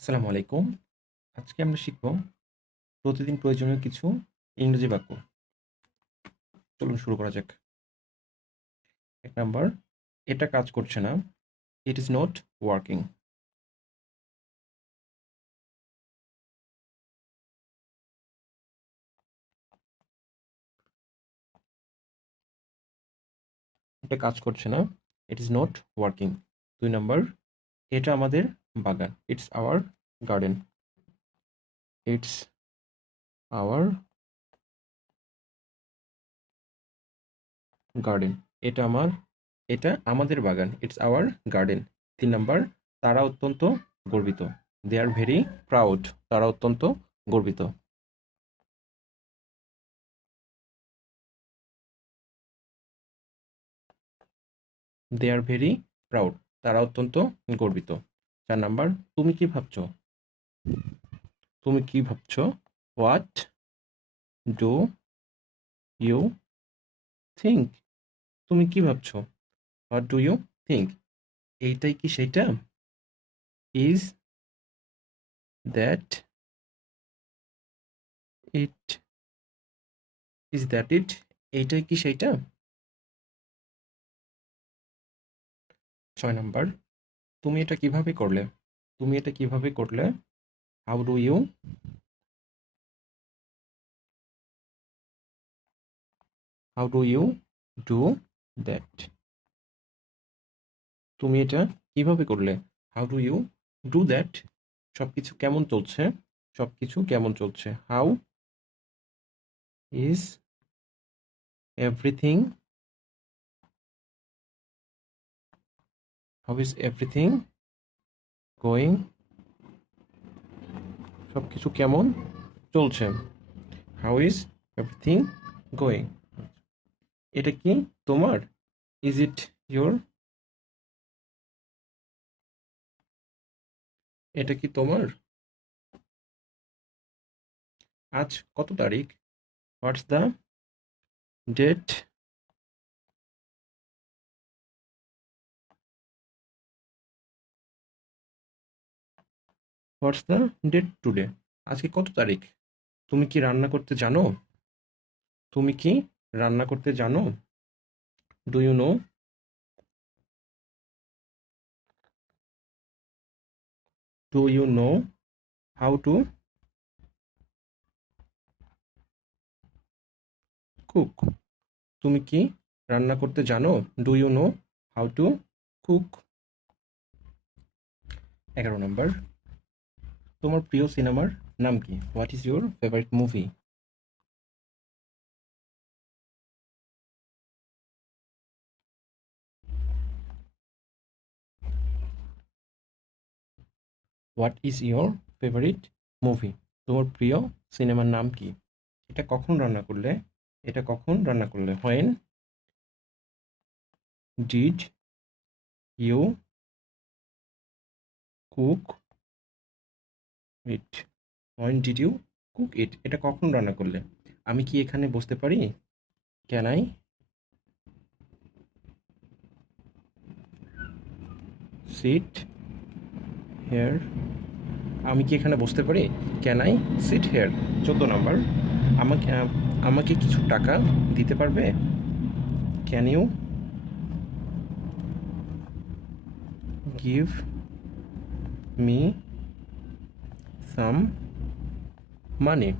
আসসালামু আলাইকুম। আজকে আমরা শিখব প্রতিদিন প্রয়োজনীয় কিছু ইংরেজি বাক্য। চলুন শুরু করা যাক। এক নাম্বার, এটা কাজ করছে না। ইট ইজ নট ওয়ার্কিং এটা কাজ করছে না। ইট ইজ নট ওয়ার্কিং দুই নাম্বার, এটা আমাদের বাগান। It's our garden it's our garden এটা আমার, এটা আমাদের বাগান। ইটস আওয়ার গার্ডেন তিন নাম্বার, তারা অত্যন্ত গর্বিত। দে আর ভেরি প্রাউড তারা অত্যন্ত গর্বিত। দে আর ভেরি প্রাউড তারা অত্যন্ত গর্বিত। চার নাম্বার তুমি কি ভাবছ? তুমি কি ভাবছ? হোয়াট ডু ইউ থিঙ্ক তুমি কি ভাবছ? হোয়াট ডু ইউ থিঙ্ক এইটাই কি সেইটা? Is that it is that it এইটাই কি সেইটা? ছয় নাম্বার। তুমি এটা কীভাবে করলে? তুমি এটা কীভাবে করলে? How do you how do you do that তুমি এটা কীভাবে করলে? How do you do that সব কিছু কেমন চলছে? সব কিছু কেমন চলছে? How is everything how is everything going সব কিছু কেমন চলছে? হাউ ইজ এভরিথিং গোয়িং এটা কি তোমার? ইজ ইট ইয়োর এটা কি তোমার? আজ কত তারিখ? What's the date what's the date today আজকে কত তারিখ? তুমি কি রান্না করতে জানো? তুমি কি রান্না করতে জানো? Do you know do you know how to cook তুমি কি রান্না করতে জানো? Do you know how to cook এগারো নম্বর। তোমার প্রিয় সিনেমার নাম কি? What is your favourite movie what is your favourite movie তোমার প্রিয় সিনেমার নাম কি? এটা কখন রান্না করলে? এটা কখন রান্না করলে? When did you cook it when did you cook it এটা কখন রান্না করলে? আমি কি এখানে বসতে পারি? ক্যান আই সিট হেয়ার আমি কি এখানে বসতে পারি? ক্যান আই সিট হেয়ার চোদ্দ নাম্বার। আমাকে আমাকে কিছু টাকা দিতে পারবে? Can you give me some money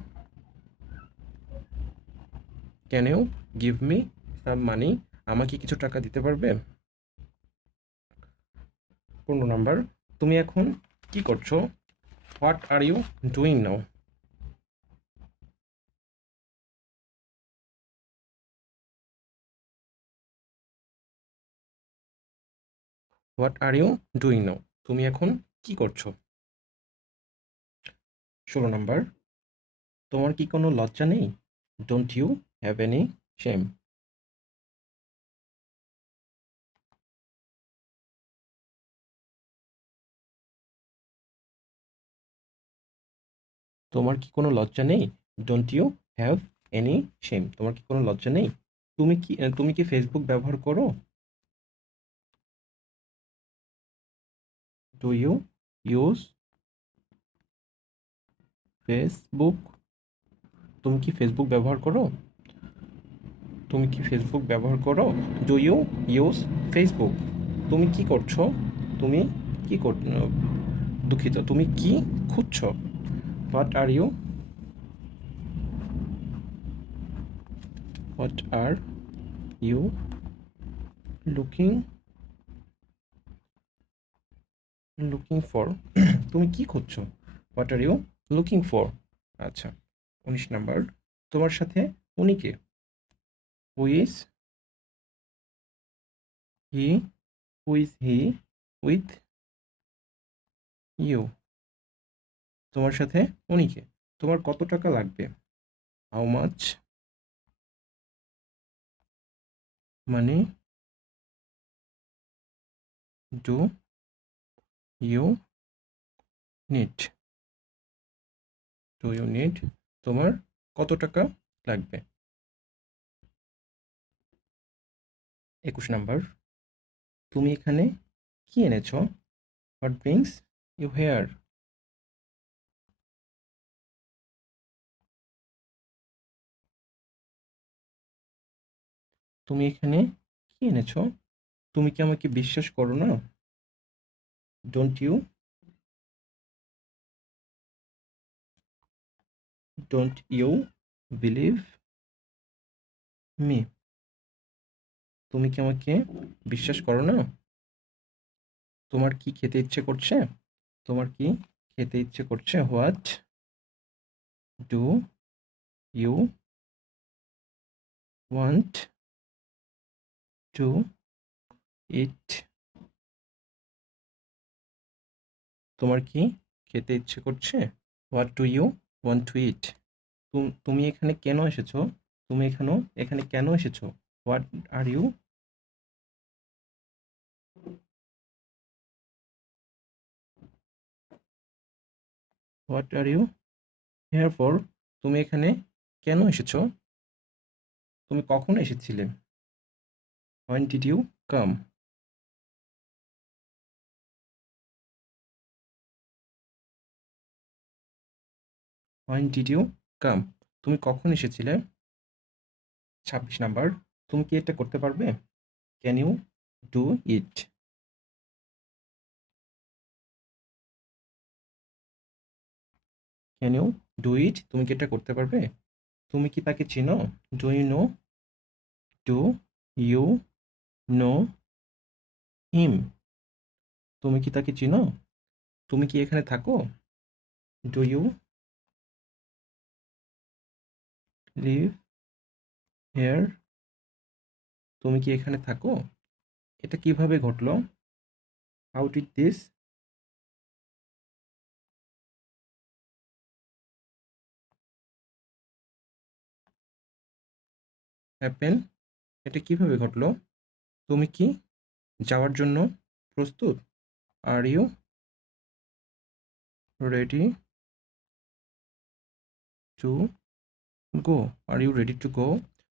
can you give me some money আমাকে কিছু টাকা দিতে পারবে? পনেরো নাম্বার, তুমি এখন কি করছ? What are you doing now what are you doing now তুমি এখন কি করছ? ষোলো নাম্বার, তোমার কি কোনো লজ্জা নেই? Don't you have any shame তোমার কি কোনো লজ্জা নেই? Don't you have any shame তোমার কি কোনো লজ্জা নেই? তুমি কি তুমি কি ফেসবুক ব্যবহার করো? ডু ইউ ইউজ ফেসবুক তুমি কি ফেসবুক ব্যবহার করো? তুমি কি ফেসবুক ব্যবহার করো? ডু ইউ ইউজ ফেসবুক তুমি কি করছ? তুমি কি কর, দুঃখিত, তুমি কি খুঁজছো? What are you what are you looking looking for তুমি কি খুঁজছো? What are you looking for আচ্ছা উনিশ নাম্বার। তোমার সাথে উনি কে? Who is he who is he with you তোমার সাথে উনি কে? তোমার কত টাকা লাগবে? How much money do you need do you need তোমার কত টাকা লাগবে? একুশ নাম্বার। তুমি এখানে কি এনেছো? হোয়াট ব্রিংস ইউ হেয়ার তুমি এখানে কি এনেছো? তুমি কি আমাকে বিশ্বাস করো না? Don't you don't you believe me তুমি কি আমাকে বিশ্বাস করো না? তোমার কি খেতে ইচ্ছে করছে? তোমার কি খেতে ইচ্ছে করছে? What do you want to eat তোমার কি খেতে ইচ্ছে করছে? What do you want to eat তুমি এখানে কেন এসেছ? তুমি এখানে এখানে কেন এসেছ? What are you what are you here for তুমি এখানে কেন এসেছ? তুমি কখন এসেছিলে? When did you come when did you come তুমি কখন এসেছিলে? ছাব্বিশ নাম্বার। তুমি কি এটা করতে পারবে? Can you do it can you do it তুমি কি এটা করতে পারবে? তুমি কি তাকে চিনো? Do you know do you know him তুমি কি তাকে চিনো? তুমি কি এখানে থাকো? Do you live here. তুমি কি এখানে থাকো? এটা কীভাবে ঘটলো? How did this? হ্যাপেন? এটা কীভাবে ঘটলো? তুমি কি যাওয়ার জন্য প্রস্তুত? Are you? Ready? To go are you ready to go